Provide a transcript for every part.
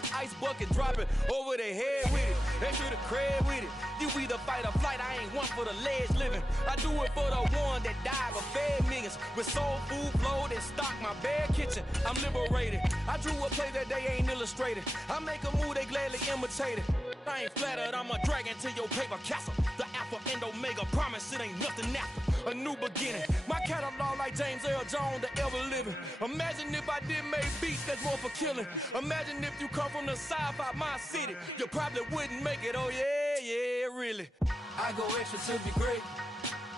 this ice bucket dropping over their head with it. Extra the cred with it. You either fight or flight, I ain't one for the ledge living. I do it for the one that died but fed millions. With soul food flowed and stocked my bare kitchen. I'm liberated. I drew a play that they ain't illustrated. I make a move, they gladly imitate it. I ain't flattered, I'm a dragon to your paper castle. The Alpha and Omega, promise it ain't nothing after. A new beginning. My catalog like James Earl Jones, the ever living. Imagine if I did make beats that's more for killing. Imagine if you come from the south out my city. You probably wouldn't make it, oh yeah, yeah, really. I go extra to be great.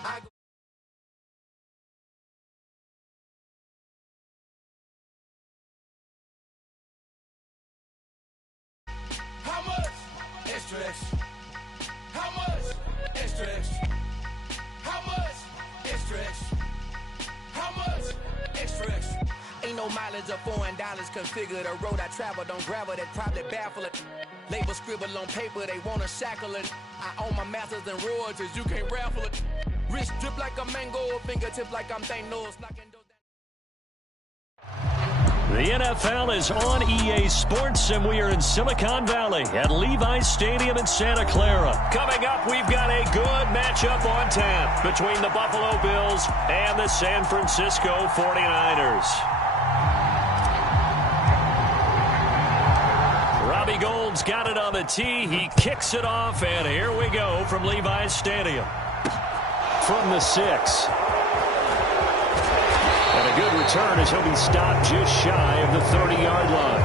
I go How much? Extra, extra. How much? Extra, extra. How much? Extra, extra. How much? Extra, extra. Ain't no mileage of $4 configure the road I travel. Don't gravel that probably baffle it. Label scribble on paper, they wanna shackle it. I own my masters and royalties, you can't raffle it. Wrist drip like a mango, fingertips like I'm Thanos. The NFL is on EA Sports, and we are in Silicon Valley at Levi's Stadium in Santa Clara. Coming up, we've got a good matchup on tap between the Buffalo Bills and the San Francisco 49ers. Robbie Gould's got it on the tee. He kicks it off, and here we go from Levi's Stadium. From the 6. And a good return as he'll be stopped just shy of the 30-yard line.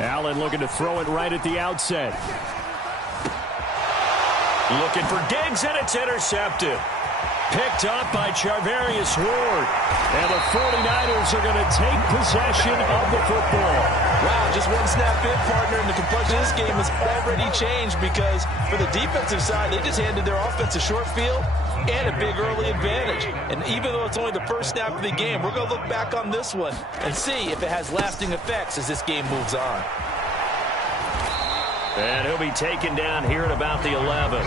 Allen looking to throw it right at the outset. Looking for Diggs, and it's intercepted. Picked up by Charvarius Ward. And the 49ers are going to take possession of the football. Wow, just one snap in, partner, and the complexion of this game has already changed because for the defensive side, they just handed their offense a short field and a big early advantage. And even though it's only the first snap of the game, we're going to look back on this one and see if it has lasting effects as this game moves on. And he'll be taken down here at about the 11.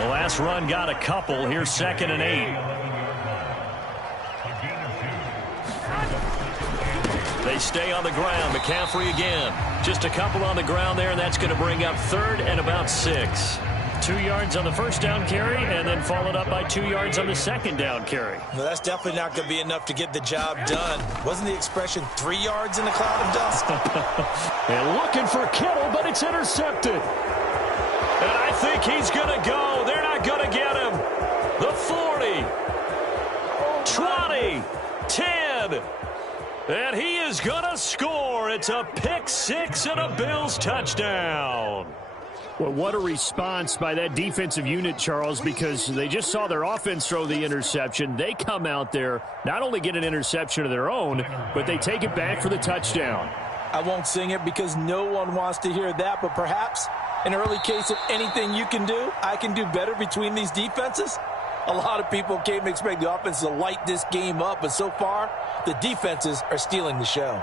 The last run got a couple. Here's 2nd and 8. They stay on the ground. McCaffrey again. Just a couple on the ground there, and that's going to bring up 3rd and about 6. 2 yards on the first down carry, and then followed up by 2 yards on the second down carry. Well, that's definitely not going to be enough to get the job done. Wasn't the expression 3 yards in a cloud of dust? And looking for Kittle, but it's intercepted. And I think he's going to go. They're not going to get him. The 40, 20, 10. And he is going to score. It's a pick 6 and a Bills touchdown. Well, what a response by that defensive unit, Charles, because they just saw their offense throw the interception. They come out there, not only get an interception of their own, but they take it back for the touchdown. I won't sing it because no one wants to hear that, but perhaps an early case of anything you can do, I can do better between these defenses. A lot of people came to expect the offense to light this game up, but so far, the defenses are stealing the show.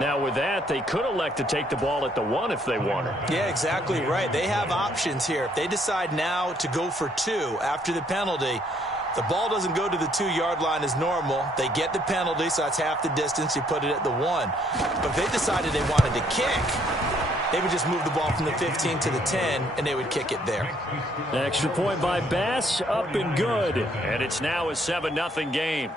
Now with that, they could elect to take the ball at the 1 if they wanted. Yeah, exactly right. They have options here. If they decide now to go for 2 after the penalty, the ball doesn't go to the 2-yard line as normal. They get the penalty, so that's half the distance. You put it at the 1. But if they decided they wanted to kick, they would just move the ball from the 15 to the 10, and they would kick it there. Extra point by Bass, up and good. And it's now a 7-0 game.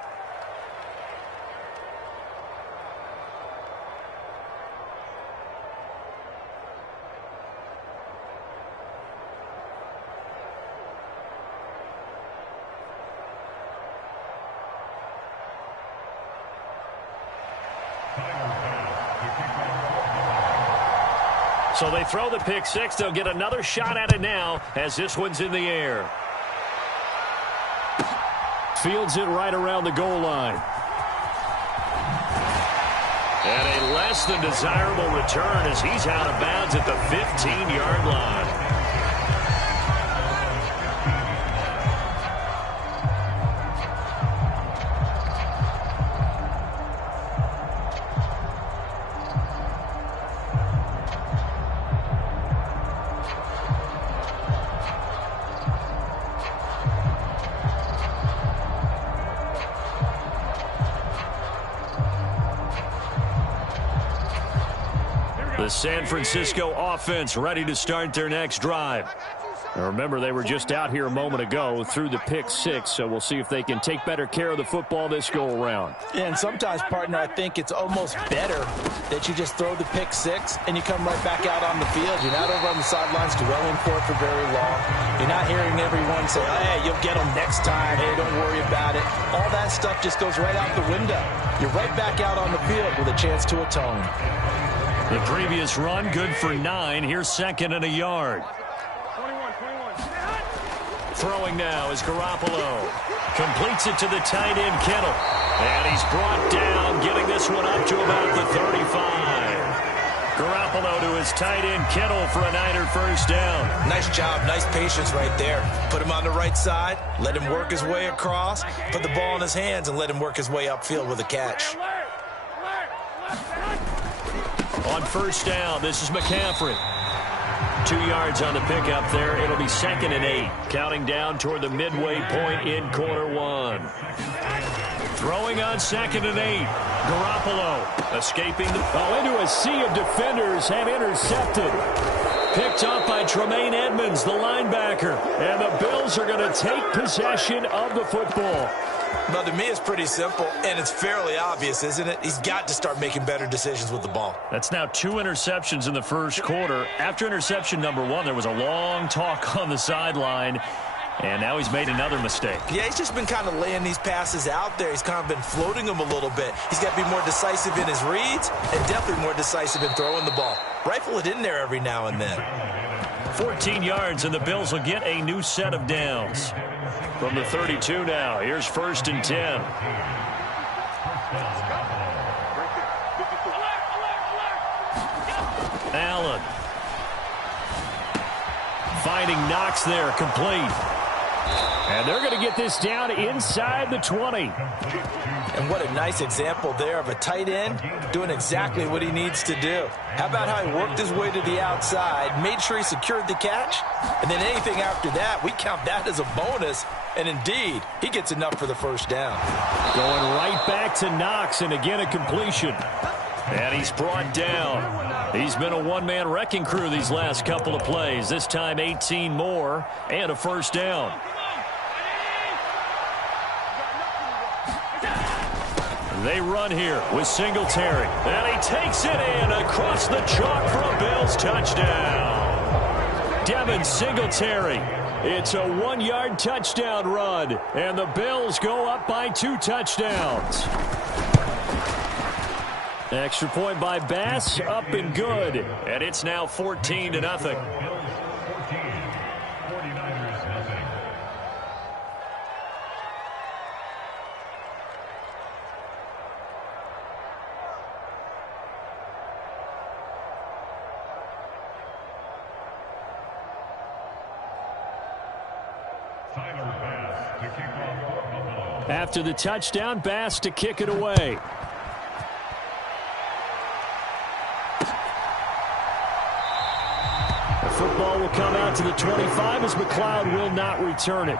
So they throw the pick 6. They'll get another shot at it now as this one's in the air. Fields it right around the goal line. And a less than desirable return as he's out of bounds at the 15-yard line. The San Francisco offense ready to start their next drive. Now remember, they were just out here a moment ago through the pick six, so we'll see if they can take better care of the football this go-around. And sometimes, partner, I think it's almost better that you just throw the pick six and you come right back out on the field. You're not over on the sidelines dwelling for it for very long. You're not hearing everyone say, hey, you'll get them next time. Hey, don't worry about it. All that stuff just goes right out the window. You're right back out on the field with a chance to atone. The previous run, good for 9. Here's second and a yard. Throwing now is Garoppolo. Completes it to the tight end, Kittle. And he's brought down, getting this one up to about the 35. Garoppolo to his tight end, Kittle, for a Niner first down. Nice job, nice patience right there. Put him on the right side, let him work his way across, put the ball in his hands, and let him work his way upfield with a catch. On first down, this is McCaffrey. 2 yards on the pickup there. It'll be second and 8. Counting down toward the midway point in quarter one. Throwing on second and 8. Garoppolo escaping into a sea of defenders and intercepted. Picked up by Tremaine Edmonds, the linebacker. And the Bills are going to take possession of the football. Well, to me, it's pretty simple, and it's fairly obvious, isn't it? He's got to start making better decisions with the ball. That's now 2 interceptions in the first quarter. After interception number 1, there was a long talk on the sideline, and now he's made another mistake. Yeah, he's just been kind of laying these passes out there. He's kind of been floating them a little bit. He's got to be more decisive in his reads and definitely more decisive in throwing the ball. Rifle it in there every now and then. 14 yards, and the Bills will get a new set of downs. From the 32 now, here's first and 10. Allen. Finding Knox there, complete. And they're going to get this down inside the 20. And what a nice example there of a tight end doing exactly what he needs to do. How about how he worked his way to the outside, made sure he secured the catch, and then anything after that, we count that as a bonus. And indeed, he gets enough for the first down. Going right back to Knox, and again a completion. And he's brought down. He's been a one-man wrecking crew these last couple of plays. This time 18 more and a first down. They run here with Singletary. And he takes it in across the chalk for a Bills touchdown. Devin Singletary. It's a 1-yard touchdown run. And the Bills go up by 2 touchdowns. Extra point by Bass, up and good. And it's now 14-0. After the touchdown, Bass to kick it away. The football will come out to the 25 as McLeod will not return it.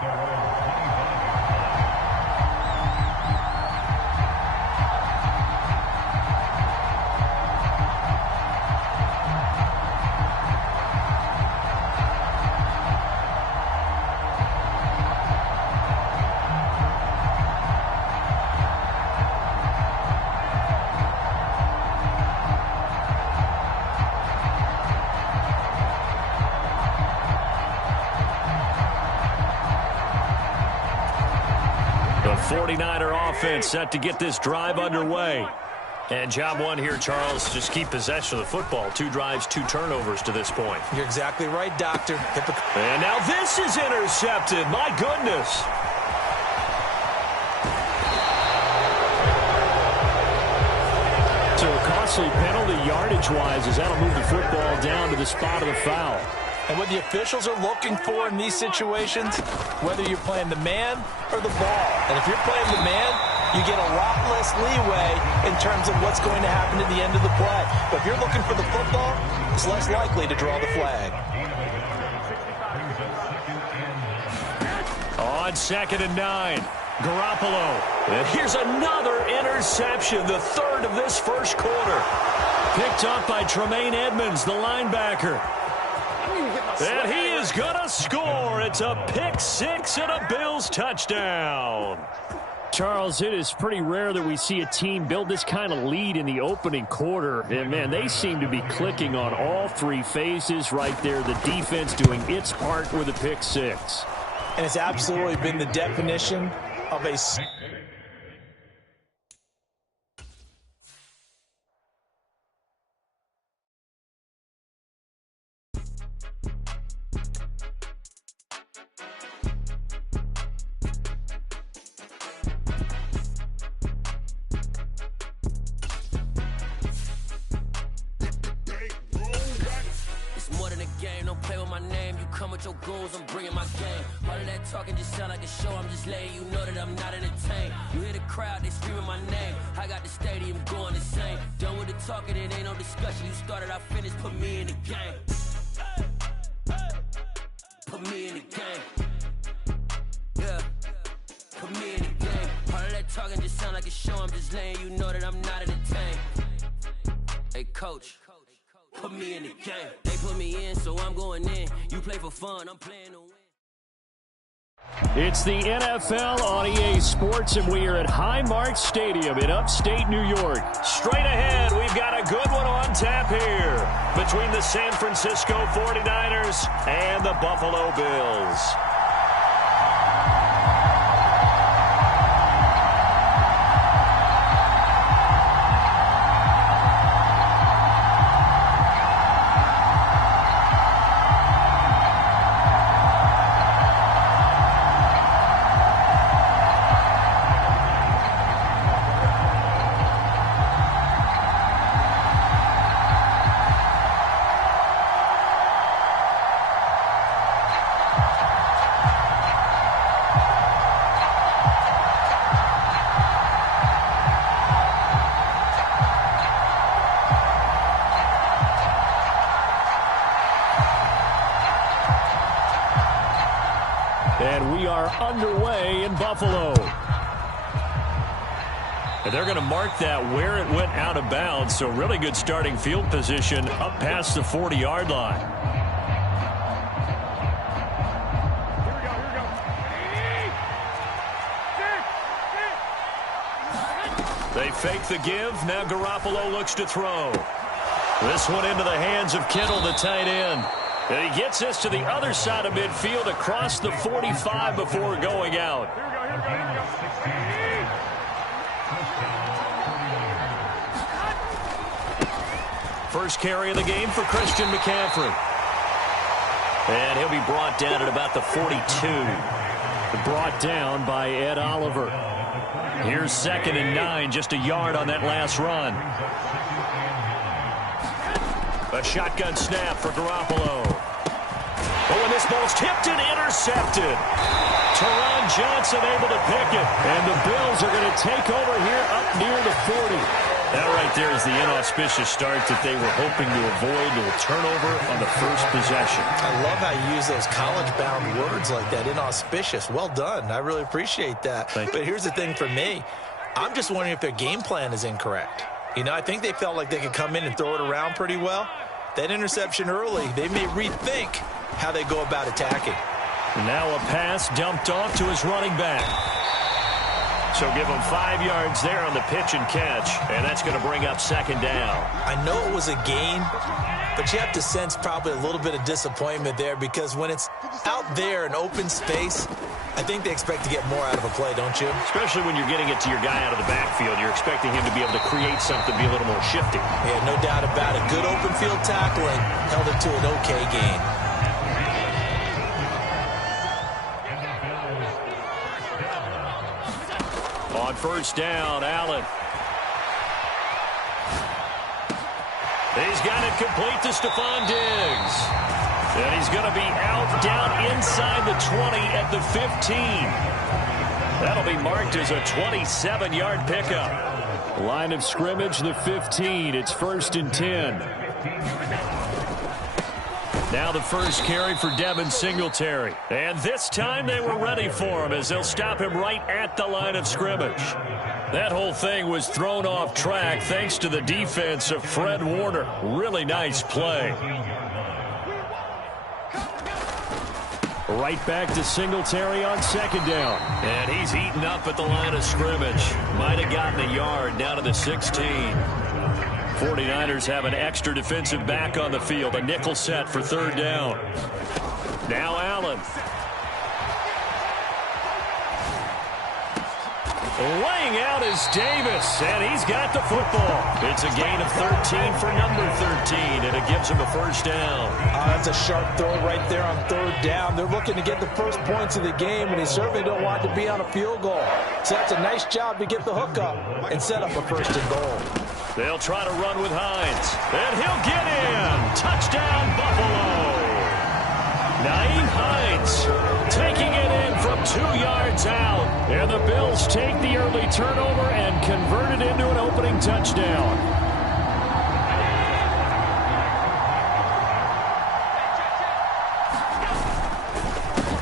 The 49er offense set to get this drive underway. And job one here, Charles, just keep possession of the football. 2 drives, 2 turnovers to this point. You're exactly right, Doctor. And now this is intercepted. My goodness. So a costly penalty yardage-wise as that'll move the football down to the spot of the foul. And what the officials are looking for in these situations, whether you're playing the man or the ball. And if you're playing the man, you get a lot less leeway in terms of what's going to happen at the end of the play. But if you're looking for the football, it's less likely to draw the flag. On second and 9, Garoppolo. And here's another interception, the 3rd of this first quarter. picked up by Tremaine Edmonds, the linebacker. And he is going to score. It's a pick six and a Bills touchdown. Charles, it is pretty rare that we see a team build this kind of lead in the opening quarter. And, man, they seem to be clicking on all three phases right there. The defense doing its part with a pick six. And it's absolutely been the definition of a... Your goals, I'm bringing my game. All of that talking just sound like a show. I'm just letting you know that I'm not entertained. You hear the crowd, they screaming my name. I got the stadium going insane. Done with the talking, it ain't no discussion. You started, I finished, put me in the game. Put me in the game. Yeah, put me in the game. All of that talking just sound like a show. I'm just letting you know that I'm not entertained. Hey, coach. Put me in the game. They put me in, so I'm going in. You play for fun, I'm playing to win. It's the NFL on EA Sports, and we are at Highmark Stadium in upstate New York. Straight ahead, we've got a good one on tap here between the San Francisco 49ers and the Buffalo Bills. And we are underway in Buffalo. And they're going to mark that where it went out of bounds, so really good starting field position up past the 40-yard line. They fake the give. Now Garoppolo looks to throw. This one into the hands of Kittle, the tight end. And he gets this to the other side of midfield across the 45 before going out. First carry of the game for Christian McCaffrey. And he'll be brought down at about the 42. Brought down by Ed Oliver. Here's 2nd and 9, just a yard on that last run. A shotgun snap for Garoppolo. Oh, and this ball's tipped and intercepted. Teron Johnson able to pick it. And the Bills are going to take over here up near the 40. That right there is the inauspicious start that they were hoping to avoid. A little turnover on the first possession. I love how you use those college-bound words like that, inauspicious. Well done. I really appreciate that. But here's the thing for me. I'm just wondering if their game plan is incorrect. You know, I think they felt like they could come in and throw it around pretty well. That interception early, they may rethink how they go about attacking. Now a pass dumped off to his running back. So give him 5 yards there on the pitch and catch, and that's going to bring up 2nd down. I know it was a gain, but you have to sense probably a little bit of disappointment there because when it's out there in open space, I think they expect to get more out of a play, don't you? Especially when you're getting it to your guy out of the backfield. You're expecting him to be able to create something, be a little more shifty. Yeah, no doubt about it. Good open field tackling held it to an okay gain. On 1st down, Allen. He's got it complete to Stephon Diggs. And he's going to be out down inside the 20 at the 15. That'll be marked as a 27-yard pickup. Line of scrimmage, the 15. It's 1st and 10. Now the first carry for Devin Singletary. And this time they were ready for him as they'll stop him right at the line of scrimmage. That whole thing was thrown off track thanks to the defense of Fred Warner. Really nice play. Right back to Singletary on second down. And he's eaten up at the line of scrimmage. Might have gotten a yard down to the 16. 49ers have an extra defensive back on the field. A nickel set for third down. Now Allen. Laying out is Davis, and he's got the football. It's a gain of 13 for number 13, and it gives him a first down. That's a sharp throw right there on third down. They're looking to get the first points of the game, and they certainly don't want to be on a field goal. So that's a nice job to get the hook up and set up a first and goal. They'll try to run with Hines, and he'll get in. Touchdown, Buffalo. Nyheim Hines taking it in from 2 yards out. And the Bills take the early turnover and convert it into an opening touchdown.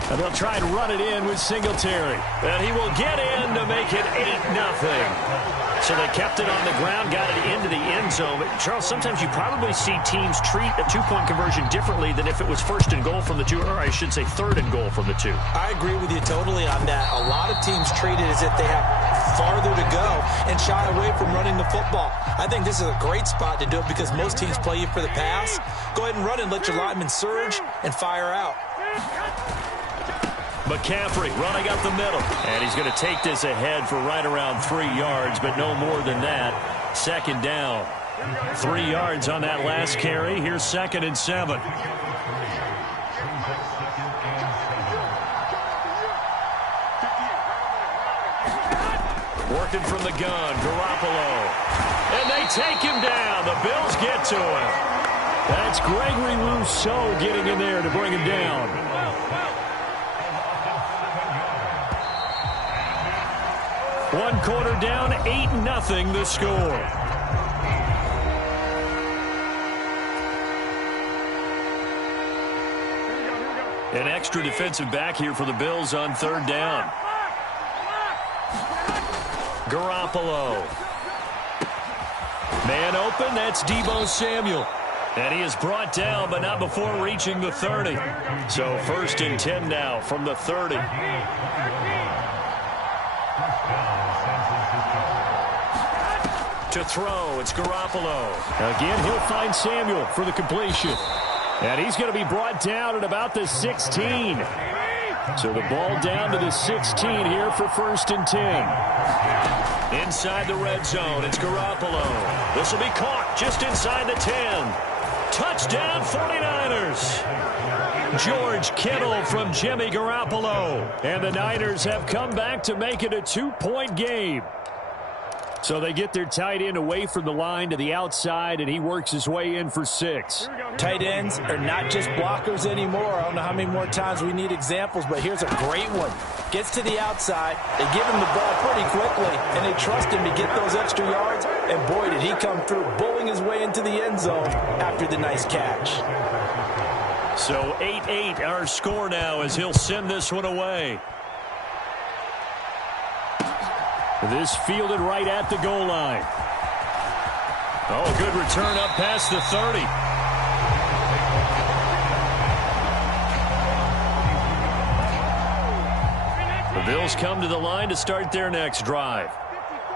And they'll try and run it in with Singletary. And he will get in to make it 8-0. So they kept it on the ground, got it into the end zone. But Charles, sometimes you probably see teams treat a two-point conversion differently than if it was first and goal from the 2, or I should say third and goal from the 2. I agree with you totally on that. A lot of teams treat it as if they have farther to go and shy away from running the football. I think this is a great spot to do it because most teams play you for the pass. Go ahead and run and let your linemen surge and fire out. McCaffrey running up the middle. And he's going to take this ahead for right around 3 yards, but no more than that. Second down. 3 yards on that last carry. Here's 2nd and 7. Working from the gun, Garoppolo. And they take him down. The Bills get to him. That's Gregory Rousseau getting in there to bring him down. 1 quarter down, 8-0 the score. An extra defensive back here for the Bills on third down. Garoppolo. Man open, that's Deebo Samuel. And he is brought down, but not before reaching the 30. So 1st and 10 now from the 30. To throw, it's Garoppolo. Again, he'll find Samuel for the completion. And he's going to be brought down at about the 16. So the ball down to the 16 here for 1st and 10. Inside the red zone, it's Garoppolo. This will be caught just inside the 10. Touchdown, 49ers. George Kittle from Jimmy Garoppolo. And the Niners have come back to make it a 2-point game. So they get their tight end away from the line to the outside, and he works his way in for 6. Tight ends are not just blockers anymore. I don't know how many more times we need examples, but here's a great one. Gets to the outside, they give him the ball pretty quickly, and they trust him to get those extra yards, and boy, did he come through, bowling his way into the end zone after the nice catch. So 8-8 our score now as he'll send this one away. This fielded right at the goal line. Oh, good return up past the 30. The Bills come to the line to start their next drive.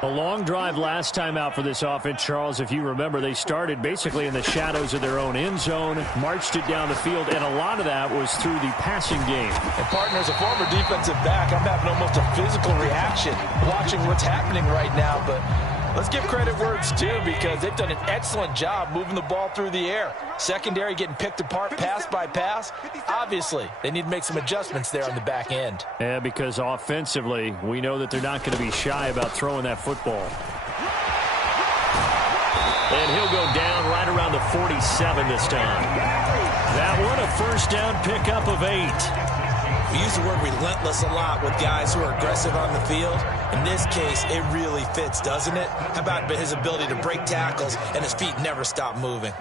A long drive last time out for this offense, Charles. If you remember, they started basically in the shadows of their own end zone, marched it down the field, and a lot of that was through the passing game. And partner, as a former defensive back, I'm having almost a physical reaction watching what's happening right now. But let's give credit where it's due because they've done an excellent job moving the ball through the air. Secondary getting picked apart pass by pass. Obviously, they need to make some adjustments there on the back end. Yeah, because offensively, we know that they're not going to be shy about throwing that football. And he'll go down right around the 47 this time. That one, a first down pickup of 8. We use the word relentless a lot with guys who are aggressive on the field. In this case, it really fits, doesn't it? How about his ability to break tackles and his feet never stop moving?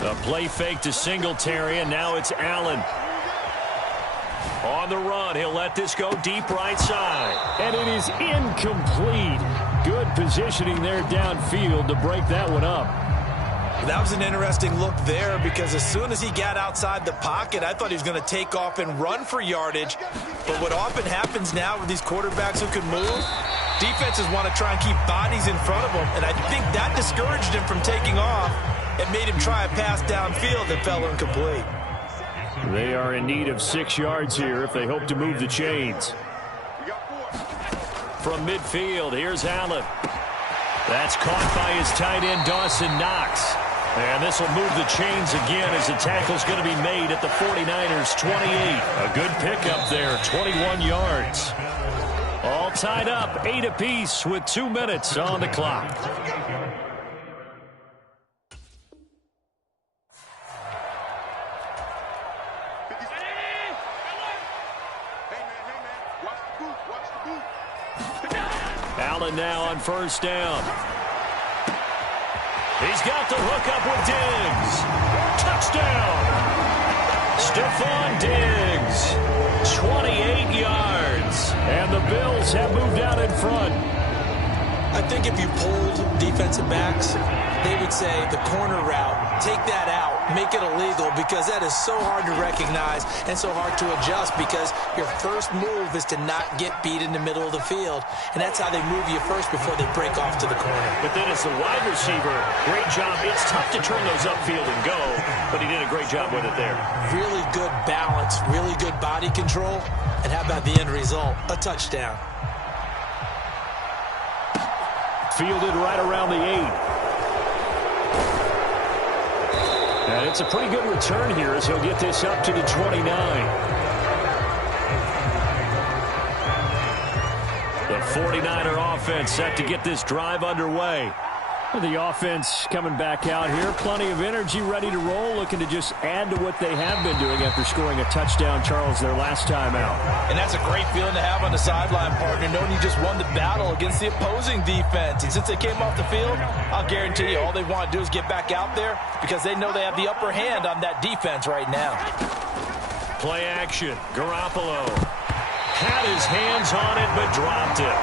A play fake to Singletary, and now it's Allen. On the run, he'll let this go deep right side. And it is incomplete. Good positioning there downfield to break that one up. That was an interesting look there because as soon as he got outside the pocket, I thought he was going to take off and run for yardage. But what often happens now with these quarterbacks who can move, defenses want to try and keep bodies in front of them. And I think that discouraged him from taking off and made him try a pass downfield that fell incomplete. They are in need of 6 yards here if they hope to move the chains. From midfield, here's Allen. That's caught by his tight end, Dawson Knox. And this will move the chains again as the tackle's going to be made at the 49ers' 28. A good pickup there, 21 yards. All tied up, 8 apiece with 2 minutes on the clock. Allen now on first down. He's got the hook up with Diggs. Touchdown. Stephon Diggs. 28 yards. And the Bills have moved out in front. I think if you polled defensive backs, they would say the corner route, take that out, make it illegal, because that is so hard to recognize and so hard to adjust because your first move is to not get beat in the middle of the field. And that's how they move you first before they break off to the corner. But then as the wide receiver, great job. It's tough to turn those upfield and go, but he did a great job with it there. Really good balance, really good body control. And how about the end result? A touchdown. Fielded right around the 8. And it's a pretty good return here as he'll get this up to the 29. The 49er offense set to get this drive underway. The offense coming back out here. Plenty of energy, ready to roll, looking to just add to what they have been doing after scoring a touchdown, Charles, their last time out. And that's a great feeling to have on the sideline, partner, knowing you just won the battle against the opposing defense. And since they came off the field, I'll guarantee you all they want to do is get back out there because they know they have the upper hand on that defense right now. Play action. Garoppolo had his hands on it but dropped it.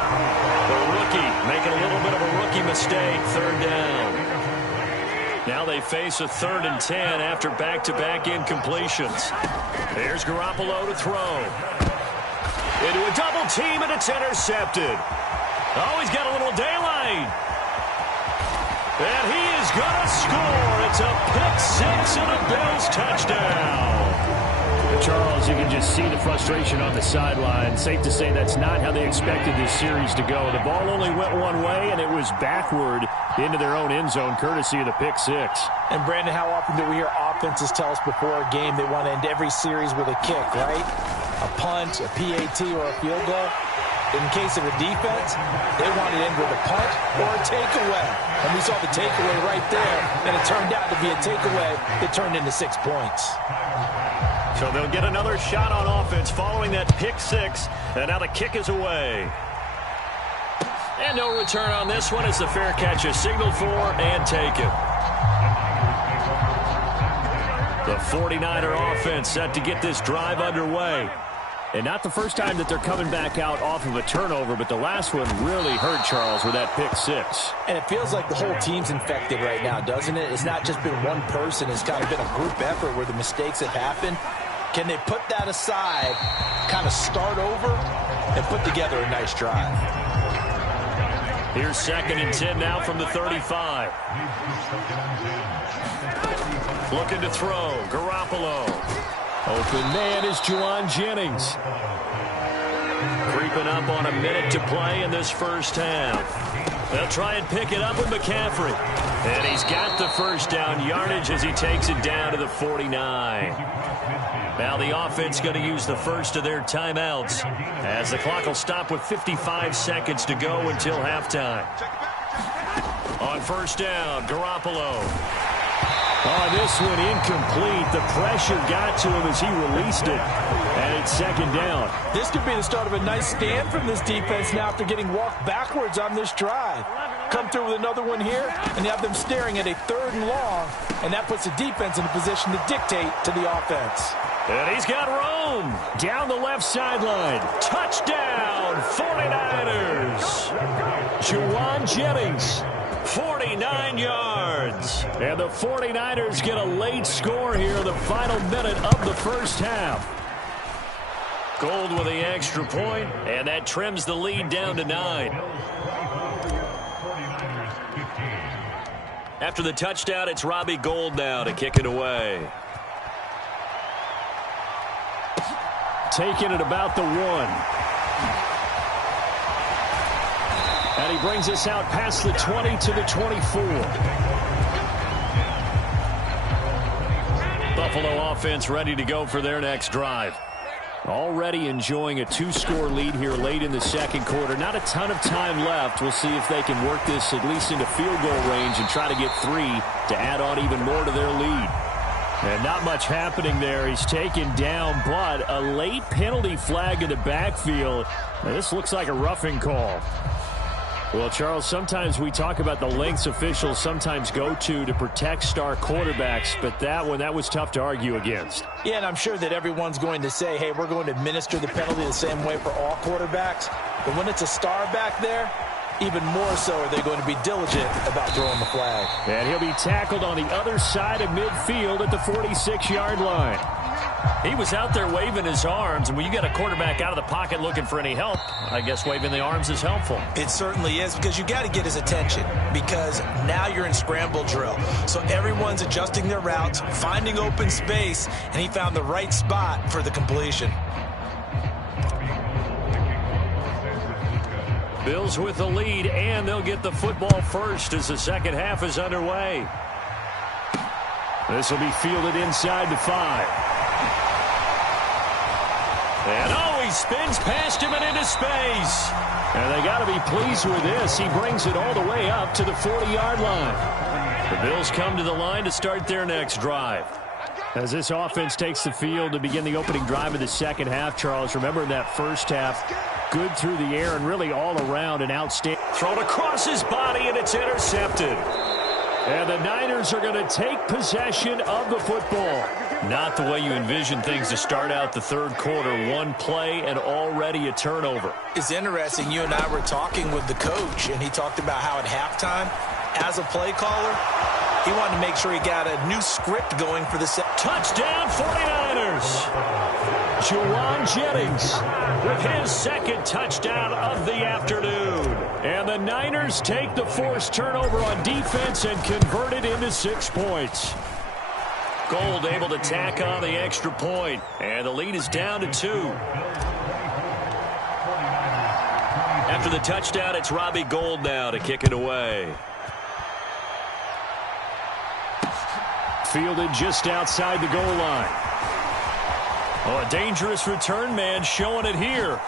The rookie making a little bit of a rookie mistake. Third down. Now they face a 3rd and 10 after back-to-back incompletions. There's Garoppolo to throw. Into a double team, and it's intercepted. Oh, he's got a little daylight. And he is going to score. It's a pick six and a Bills touchdown. Charles, you can just see the frustration on the sideline. Safe to say that's not how they expected this series to go. The ball only went one way, and it was backward into their own end zone, courtesy of the pick six. And, Brandon, how often do we hear offenses tell us before a game they want to end every series with a kick, right? A punt, a PAT, or a field goal. In case of a defense, they want to end with a punt or a takeaway. And we saw the takeaway right there, and it turned out to be a takeaway that turned into 6 points. So they'll get another shot on offense following that pick six, and now the kick is away. And no return on this one as the fair catch is signaled for and taken. The 49er offense set to get this drive underway. And not the first time that they're coming back out off of a turnover, but the last one really hurt Charles with that pick six. And it feels like the whole team's infected right now, doesn't it? It's not just been one person. It's kind of been a group effort where the mistakes have happened. Can they put that aside, kind of start over, and put together a nice drive? Here's 2nd and 10 now from the 35. Looking to throw. Garoppolo. Open man is Juwan Jennings. Creeping up on a minute to play in this first half. They'll try and pick it up with McCaffrey. And he's got the first down yardage as he takes it down to the 49. Now the offense going to use the first of their timeouts as the clock will stop with 55 seconds to go until halftime. On first down, Garoppolo. Oh, this one incomplete. The pressure got to him as he released it. And it's 2nd down. This could be the start of a nice stand from this defense now after getting walked backwards on this drive. come through with another one here, and you have them staring at a 3rd and long, and that puts the defense in a position to dictate to the offense. And he's got Rome down the left sideline. Touchdown, 49ers. Juwan Jennings, 49 yards. And the 49ers get a late score here in the final minute of the first half. Gold with the extra point, and that trims the lead down to 9. After the touchdown, it's Robbie Gould now to kick it away. Taking it about the 1. And he brings us out past the 20 to the 24. Buffalo offense ready to go for their next drive. Already enjoying a 2-score lead here late in the second quarter. Not a ton of time left. We'll see if they can work this at least into field goal range and try to get 3 to add on even more to their lead. And not much happening there. He's taken down, but a late penalty flag in the backfield. Now, this looks like a roughing call. Well, Charles, sometimes we talk about the lengths officials sometimes go to protect star quarterbacks, but that was tough to argue against. Yeah, and I'm sure that everyone's going to say, hey, we're going to administer the penalty the same way for all quarterbacks. But when it's a star back there, even more so are they going to be diligent about throwing the flag. And he'll be tackled on the other side of midfield at the 46-yard line. He was out there waving his arms, and when you get a quarterback out of the pocket looking for any help, I guess waving the arms is helpful. It certainly is, because you got to get his attention, because now you're in scramble drill. So everyone's adjusting their routes, finding open space, and he found the right spot for the completion. Bills with the lead, and they'll get the football first as the second half is underway. This will be fielded inside the 5. And he spins past him and into space. And they got to be pleased with this. He brings it all the way up to the 40-yard line. The Bills come to the line to start their next drive. As this offense takes the field to begin the opening drive of the second half, Charles, remember in that first half, good through the air and really all around an outstanding. Thrown across his body, and it's intercepted. And the Niners are going to take possession of the football. Not the way you envision things to start out the third quarter. One play and already a turnover. It's interesting. You and I were talking with the coach, and he talked about how at halftime, as a play caller, he wanted to make sure he got a new script going for the set. Touchdown 49ers. Juwan Jennings with his second touchdown of the afternoon. And the Niners take the forced turnover on defense and convert it into 6 points. Gould able to tack on the extra point, and the lead is down to 2. After the touchdown, it's Robbie Gould now to kick it away. Fielded just outside the goal line. Oh, a dangerous return man showing it here.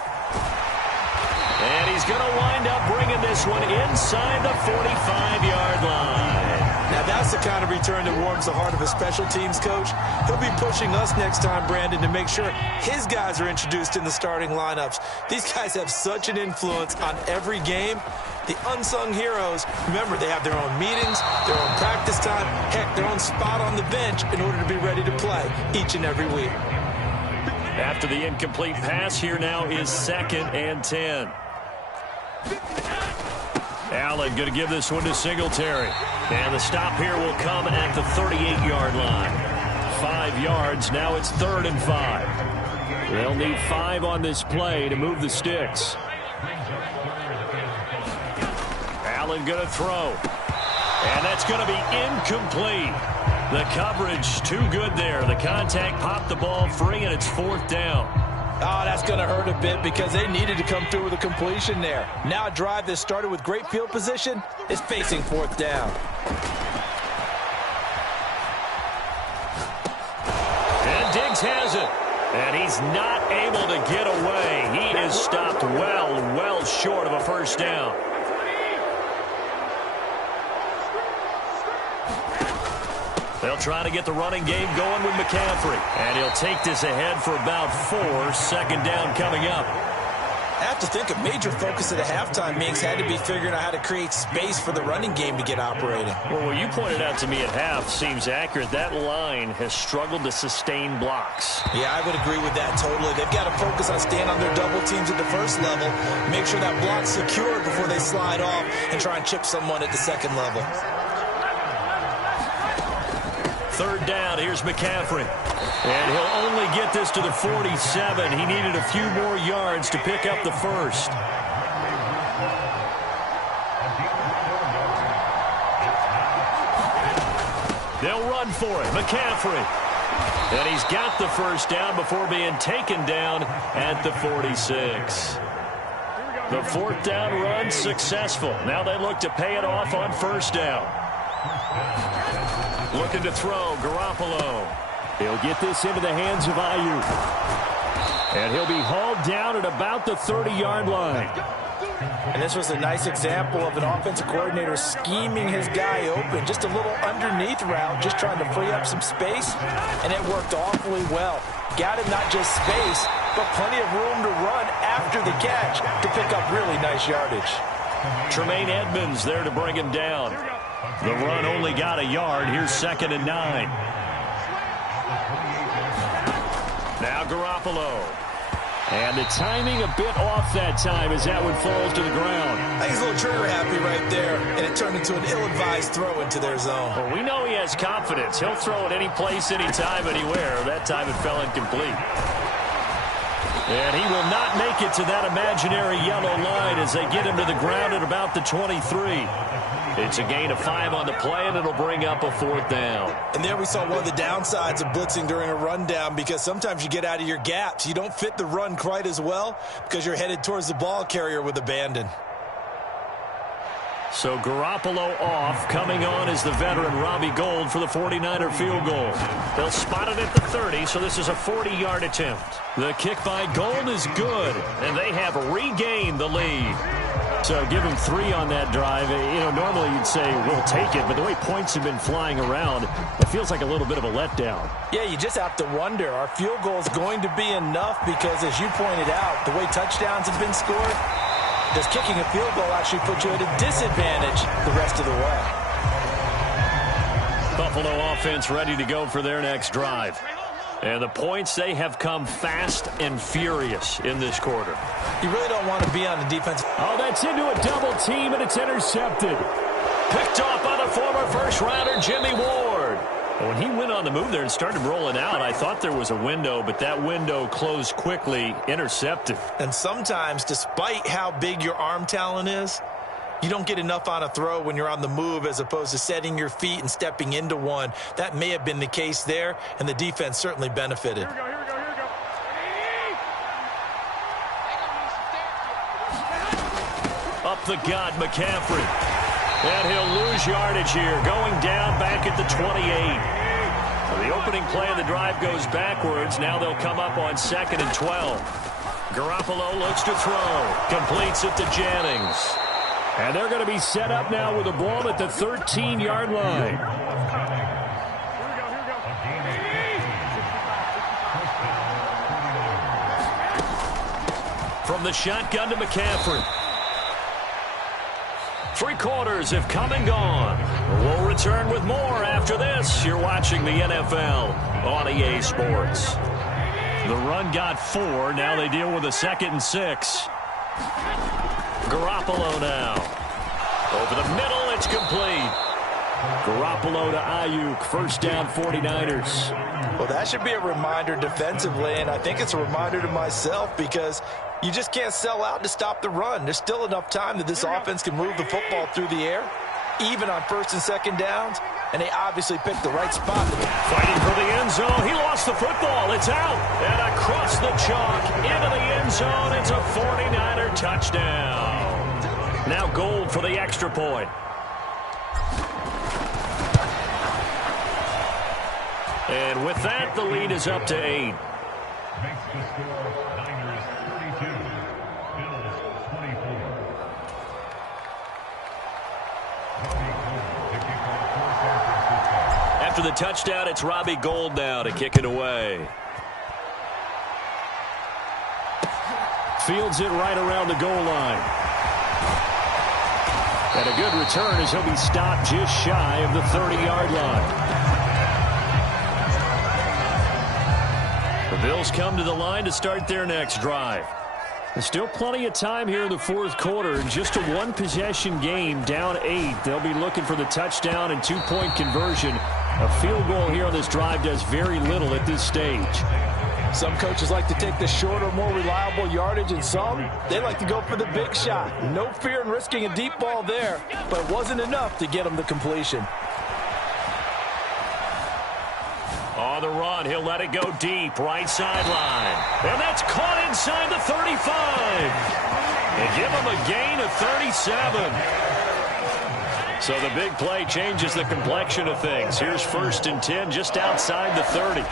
And he's going to wind up bringing this one inside the 45-yard line. Now, that's the kind of return that warms the heart of a special teams coach. He'll be pushing us next time, Brandon, to make sure his guys are introduced in the starting lineups. These guys have such an influence on every game. The unsung heroes, remember, they have their own meetings, their own practice time, heck, their own spot on the bench in order to be ready to play each and every week. After the incomplete pass, here now is 2nd and 10. Allen going to give this one to Singletary. And the stop here will come at the 38-yard line. 5 yards, now it's 3rd and 5. They'll need 5 on this play to move the sticks. Allen going to throw. And that's going to be incomplete. The coverage too good there. The contact popped the ball free, and it's 4th down. Oh, that's going to hurt a bit because they needed to come through with a completion there. Now a drive that started with great field position is facing 4th down. And Diggs has it. And he's not able to get away. He is stopped well short of a first down. They'll try to get the running game going with McCaffrey. And he'll take this ahead for about 4. 2nd down coming up. I have to think a major focus of the halftime meetings had to be figuring out how to create space for the running game to get operating. Well, what you pointed out to me at half seems accurate. That line has struggled to sustain blocks. Yeah, I would agree with that totally. They've got to focus on staying on their double teams at the first level, make sure that block's secure before they slide off and try and chip someone at the second level. Third down, here's McCaffrey. And he'll only get this to the 47. He needed a few more yards to pick up the first. They'll run for it. McCaffrey. And he's got the first down before being taken down at the 46. The fourth down run successful. Now they look to pay it off on first down. Looking to throw, Garoppolo. He'll get this into the hands of Ayuk. And he'll be hauled down at about the 30-yard line. And this was a nice example of an offensive coordinator scheming his guy open. Just a little underneath route, just trying to free up some space. And it worked awfully well. Got him not just space, but plenty of room to run after the catch to pick up really nice yardage. Tremaine Edmonds there to bring him down. The run only got a yard. Here's 2nd and 9. Now Garoppolo. And the timing a bit off that time as that one falls to the ground. I think he's a little trigger happy right there, and it turned into an ill-advised throw into their zone. Well, we know he has confidence. He'll throw it any place, anytime, anywhere. That time it fell incomplete. And he will not make it to that imaginary yellow line as they get him to the ground at about the 23. It's a gain of 5 on the play, and it'll bring up a 4th down. And there we saw one of the downsides of blitzing during a rundown, because sometimes you get out of your gaps. You don't fit the run quite as well because you're headed towards the ball carrier with abandon. So Garoppolo off. Coming on is the veteran Robbie Gould for the 49er field goal. They'll spot it at the 30, so this is a 40-yard attempt. The kick by Gould is good, and they have regained the lead. So give him 3 on that drive. You know, normally you'd say we'll take it, but the way points have been flying around, it feels like a little bit of a letdown. Yeah, you just have to wonder, our field goal is going to be enough because, as you pointed out, the way touchdowns have been scored, does kicking a field goal actually put you at a disadvantage the rest of the way? Buffalo offense ready to go for their next drive. And the points, they have come fast and furious in this quarter. You really don't want to be on the defense. Oh, that's into a double team, and it's intercepted. Picked off by the former first-rounder Jimmy Ward. When he went on the move there and started rolling out, I thought there was a window, but that window closed quickly, intercepted. And sometimes, despite how big your arm talent is, you don't get enough on a throw when you're on the move as opposed to setting your feet and stepping into one. That may have been the case there, and the defense certainly benefited. Here we go. Up the gut, McCaffrey. And he'll lose yardage here, going down back at the 28. The opening play of the drive goes backwards. Now they'll come up on 2nd and 12. Garoppolo looks to throw. Completes it to Jennings. And they're going to be set up now with the ball at the 13-yard line. From the shotgun to McCaffrey. 3 quarters have come and gone. We'll return with more after this. You're watching the NFL on EA Sports. The run got 4. Now they deal with a 2nd and 6. Garoppolo now. Over the middle, it's complete. Garoppolo to Ayuk. First down, 49ers. Well, that should be a reminder defensively, and I think it's a reminder to myself because you just can't sell out to stop the run. There's still enough time that this offense can move the football through the air, even on 1st and 2nd downs, and they obviously picked the right spot. Fighting for the end zone. He lost the football. It's out. And across the chalk into the end zone. It's a 49er touchdown. Now Gould for the extra point. And with that, the lead is up to 8. After the touchdown, it's Robbie Gould now to kick it away. fields it right around the goal line. And a good return as he'll be stopped just shy of the 30-yard line. The Bills come to the line to start their next drive. There's still plenty of time here in the fourth quarter. In just a one-possession game, down 8. They'll be looking for the touchdown and two-point conversion. A field goal here on this drive does very little at this stage. Some coaches like to take the shorter, more reliable yardage, and some, they like to go for the big shot. No fear in risking a deep ball there, but it wasn't enough to get them the completion. On the run, he'll let it go deep, right sideline. And that's caught inside the 35. And give him a gain of 37. So the big play changes the complexion of things. Here's 1st and 10 just outside the 30.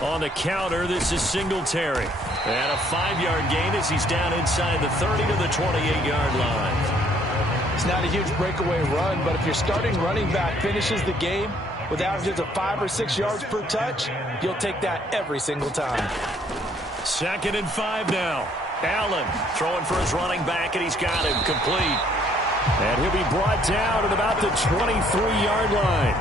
On the counter, this is Singletary. And a 5-yard gain as he's down inside the 30 to the 28-yard line. It's not a huge breakaway run, but if your starting running back finishes the game with averages of 5 or 6 yards per touch, you'll take that every single time. 2nd and 5 now. Allen throwing for his running back, and he's got him complete. And he'll be brought down at about the 23-yard line.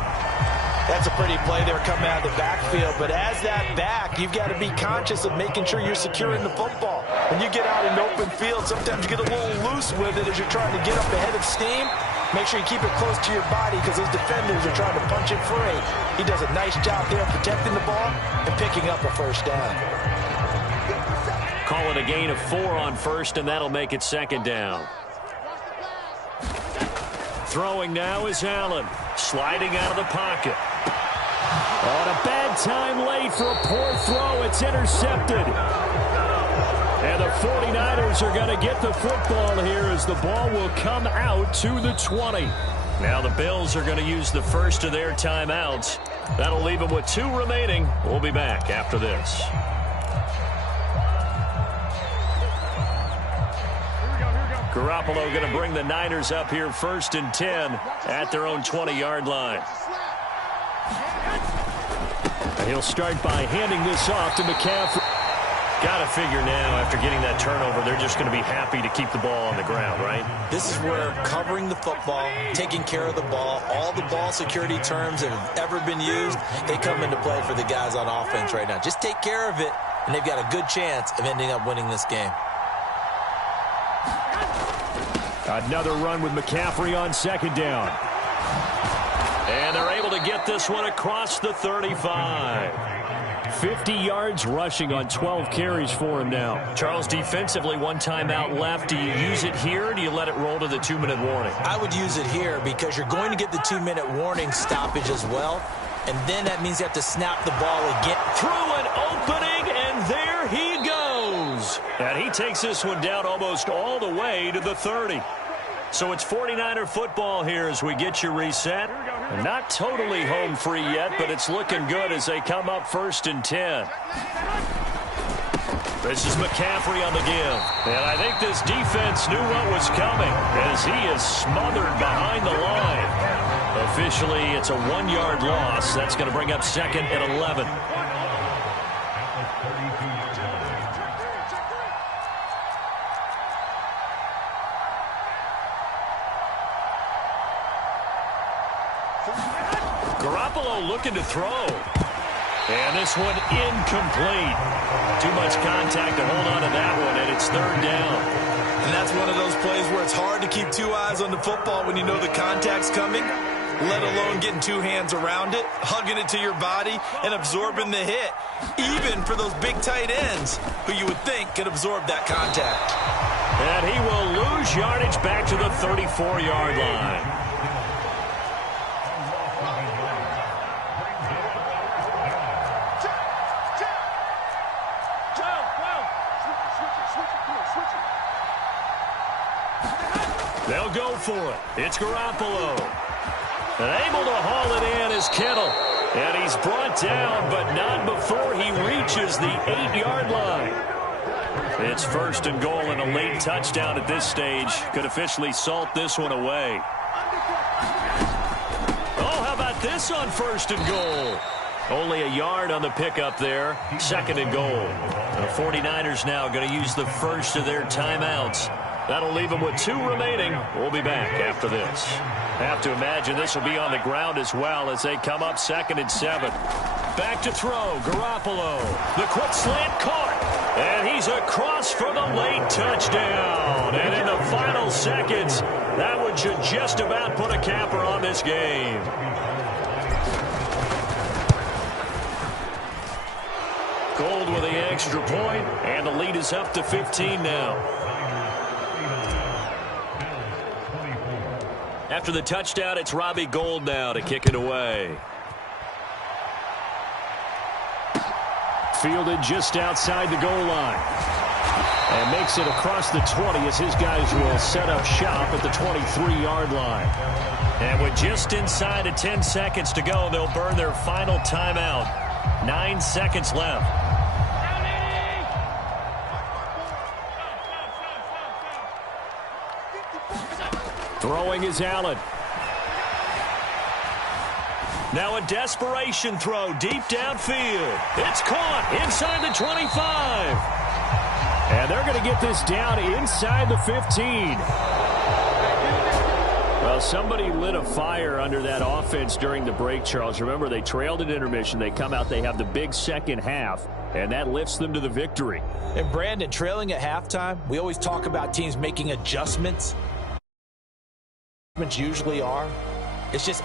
That's a pretty play there coming out of the backfield, but as that back, you've got to be conscious of making sure you're securing the football. When you get out in open field, sometimes you get a little loose with it as you're trying to get up ahead of steam. Make sure you keep it close to your body because those defenders are trying to punch it free. He does a nice job there protecting the ball and picking up a first down. Call it a gain of 4 on first, and that'll make it 2nd down. Throwing now is Allen, sliding out of the pocket. On a bad time late for a poor throw. It's intercepted. And the 49ers are going to get the football here as the ball will come out to the 20. Now the Bills are going to use the first of their timeouts. That'll leave them with 2 remaining. We'll be back after this. Garoppolo going to bring the Niners up here 1st and 10 at their own 20-yard line. He'll start by handing this off to McCaffrey. Got to figure now, after getting that turnover, they're just going to be happy to keep the ball on the ground, right? This is where covering the football, taking care of the ball, all the ball security terms that have ever been used, they come into play for the guys on offense right now. Just take care of it, and they've got a good chance of ending up winning this game. Another run with McCaffrey on 2nd down. And they're able to get this one across the 35. 50 yards rushing on 12 carries for him now. Charles, defensively, 1 timeout left. Do you use it here, or do you let it roll to the 2-minute warning? I would use it here because you're going to get the 2-minute warning stoppage as well. And then that means you have to snap the ball again. Through an opening, and there he goes. And he takes this one down almost all the way to the 30. So it's 49er football here as we get you reset. Not totally home free yet, but it's looking good as they come up 1st and 10. This is McCaffrey on the give. And I think this defense knew what was coming as he is smothered behind the line. Officially, it's a 1-yard loss. That's going to bring up 2nd and 11. Garoppolo looking to throw. And this one incomplete. Too much contact to hold on to that one, and it's 3rd down. And that's one of those plays where it's hard to keep 2 eyes on the football when you know the contact's coming, let alone getting 2 hands around it, hugging it to your body, and absorbing the hit, even for those big tight ends who you would think could absorb that contact. And he will lose yardage back to the 34-yard line. They'll go for it. It's Garoppolo. And able to haul it in is Kittle. And he's brought down, but not before he reaches the 8-yard line. It's 1st and goal and a late touchdown at this stage. Could officially salt this one away. Oh, how about this on 1st and goal? Only a yard on the pickup there. 2nd and goal. The 49ers now going to use the first of their timeouts. That'll leave them with 2 remaining. We'll be back after this. Have to imagine this will be on the ground as well as they come up 2nd and 7. Back to throw. Garoppolo. The quick slant caught. And he's across for the late touchdown. And in the final seconds, that one should just about put a capper on this game. Gold with the extra point, and the lead is up to 15 now. After the touchdown, it's Robbie Gould now to kick it away. Fielded just outside the goal line. And makes it across the 20 as his guys will set up shop at the 23-yard line. And with just inside of 10 seconds to go, they'll burn their final timeout. 9 seconds left. Throwing is Allen. Now a desperation throw deep downfield. It's caught inside the 25. And they're going to get this down inside the 15. Well, somebody lit a fire under that offense during the break, Charles. Remember, they trailed at intermission. They come out, they have the big second half, and that lifts them to the victory. And Brandon, trailing at halftime, we always talk about teams making adjustments. Usually are. It's just